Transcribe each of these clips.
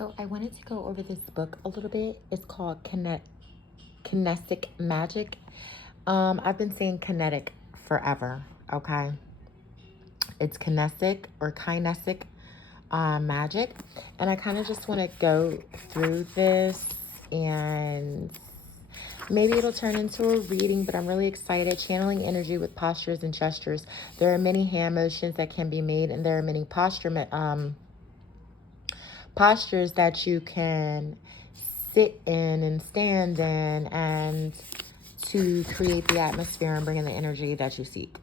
So I wanted to go over this book a little bit. It's called Kinesic Magic. I've been saying kinetic forever, okay? It's kinesic magic. And I kind of just want to go through this, and maybe it'll turn into a reading, but I'm really excited. Channeling energy with postures and gestures. There are many hand motions that can be made, and there are many postures that you can sit in and stand in, and to create the atmosphere and bring in the energy that you seek.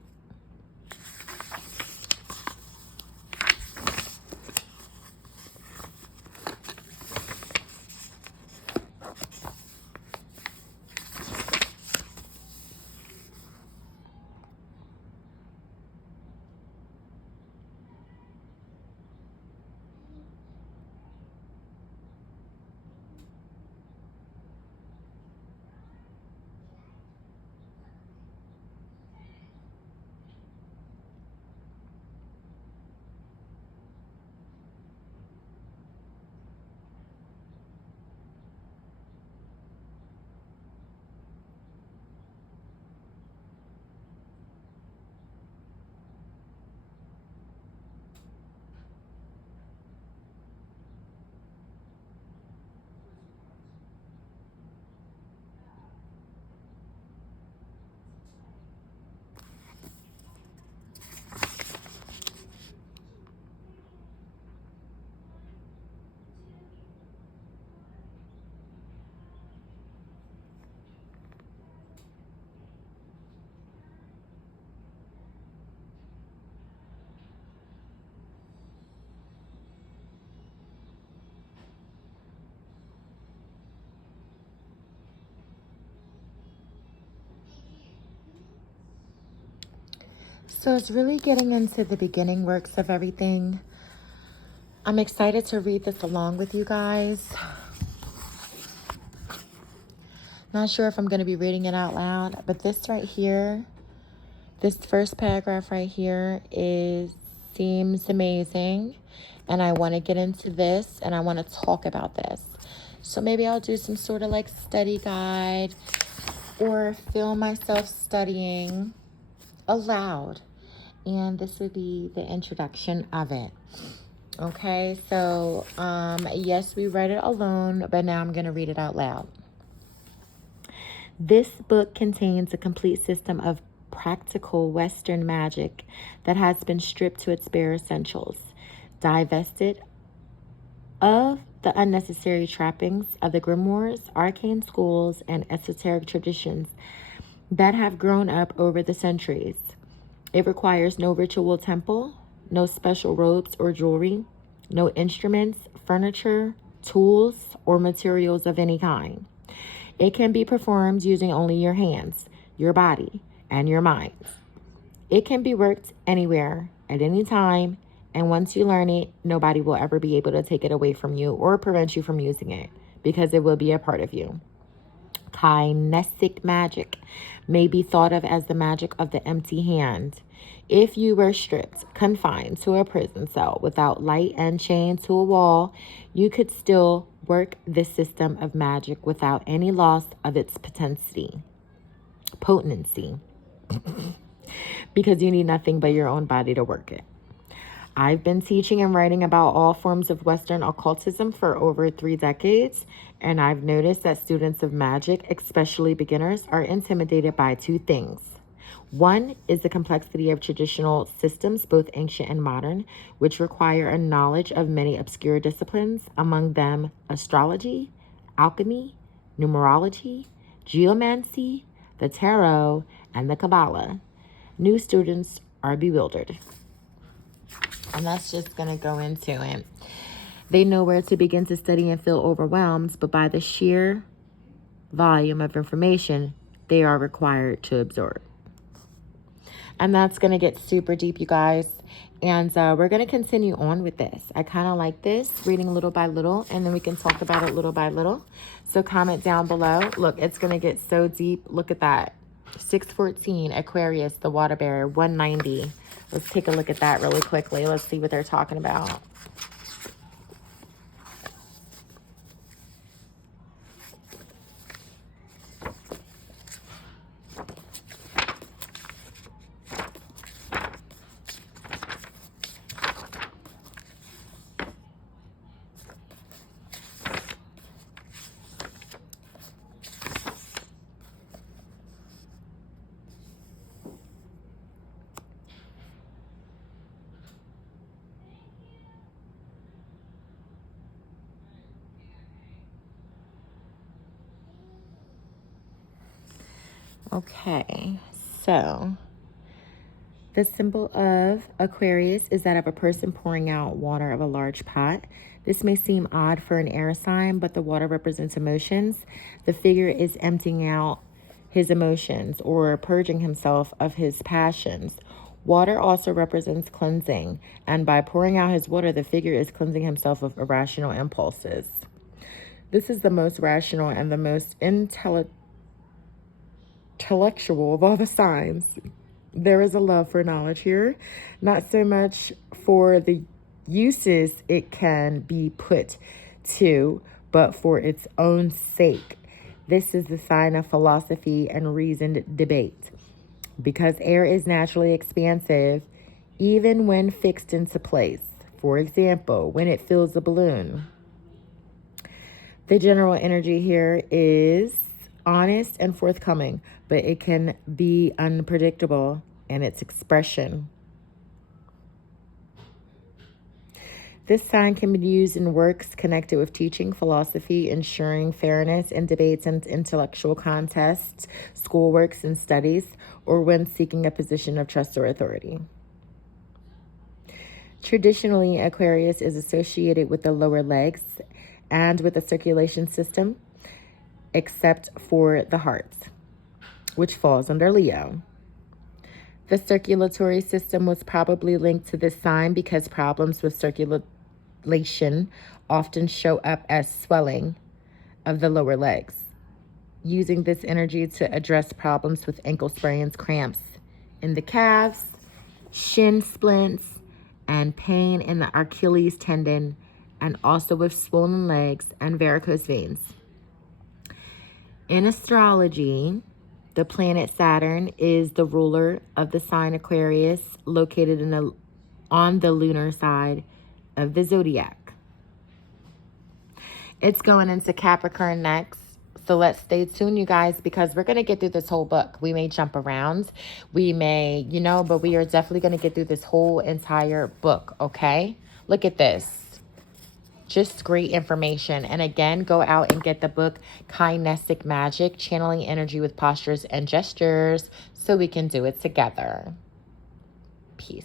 So it's really getting into the beginning works of everything. I'm excited to read this along with you guys. Not sure if I'm going to be reading it out loud, but this right here, this first paragraph right here seems amazing, and I want to get into this, and I want to talk about this. So maybe I'll do some sort of like study guide, or feel myself studying aloud, and this would be the introduction of it. Okay, so yes, we read it alone, but now I'm going to read it out loud. This book contains a complete system of practical Western magic that has been stripped to its bare essentials, divested of the unnecessary trappings of the grimoires, arcane schools, and esoteric traditions that have grown up over the centuries. It requires no ritual temple, no special robes or jewelry, no instruments, furniture, tools, or materials of any kind. It can be performed using only your hands, your body, and your mind. It can be worked anywhere, at any time, and once you learn it, nobody will ever be able to take it away from you or prevent you from using it, because it will be a part of you. Kinesic magic may be thought of as the magic of the empty hand. If you were stripped, confined to a prison cell without light, and chained to a wall, you could still work this system of magic without any loss of its potency, because you need nothing but your own body to work it. I've been teaching and writing about all forms of Western occultism for over 3 decades, and I've noticed that students of magic, especially beginners, are intimidated by 2 things. One is the complexity of traditional systems, both ancient and modern, which require a knowledge of many obscure disciplines, among them astrology, alchemy, numerology, geomancy, the tarot, and the Kabbalah. New students are bewildered. And that's just going to go into it. They know where to begin to study and feel overwhelmed, but by the sheer volume of information they are required to absorb. And that's going to get super deep, you guys. And we're going to continue on with this. I kind of like this, reading little by little, and then we can talk about it little by little. So comment down below. Look, it's going to get so deep. Look at that. 614, Aquarius, the water bearer, 190. Let's take a look at that really quickly. Let's see what they're talking about. Okay, so the symbol of Aquarius is that of a person pouring out water of a large pot. This may seem odd for an air sign, but the water represents emotions. The figure is emptying out his emotions or purging himself of his passions. Water also represents cleansing, and by pouring out his water, the figure is cleansing himself of irrational impulses. This is the most rational and the most intellectual of all the signs. There is a love for knowledge here, not so much for the uses it can be put to, but for its own sake. This is the sign of philosophy and reasoned debate. Because air is naturally expansive, even when fixed into place. For example, when it fills a balloon. The general energy here is honest and forthcoming, but it can be unpredictable in its expression. This sign can be used in works connected with teaching, philosophy, ensuring fairness in debates and intellectual contests, schoolworks and studies, or when seeking a position of trust or authority. Traditionally, Aquarius is associated with the lower legs and with the circulation system, except for the heart, which falls under Leo. The circulatory system was probably linked to this sign because problems with circulation often show up as swelling of the lower legs. Using this energy to address problems with ankle sprains, cramps in the calves, shin splints, and pain in the Achilles tendon, and also with swollen legs and varicose veins. In astrology, the planet Saturn is the ruler of the sign Aquarius, located on the lunar side of the zodiac. It's going into Capricorn next. So let's stay tuned, you guys, because we're going to get through this whole book. We may jump around. We may, but we are definitely going to get through this whole entire book, okay? Look at this. Just great information. And again, go out and get the book Kinesic Magic, Channeling Energy with Postures and Gestures, so we can do it together. Peace.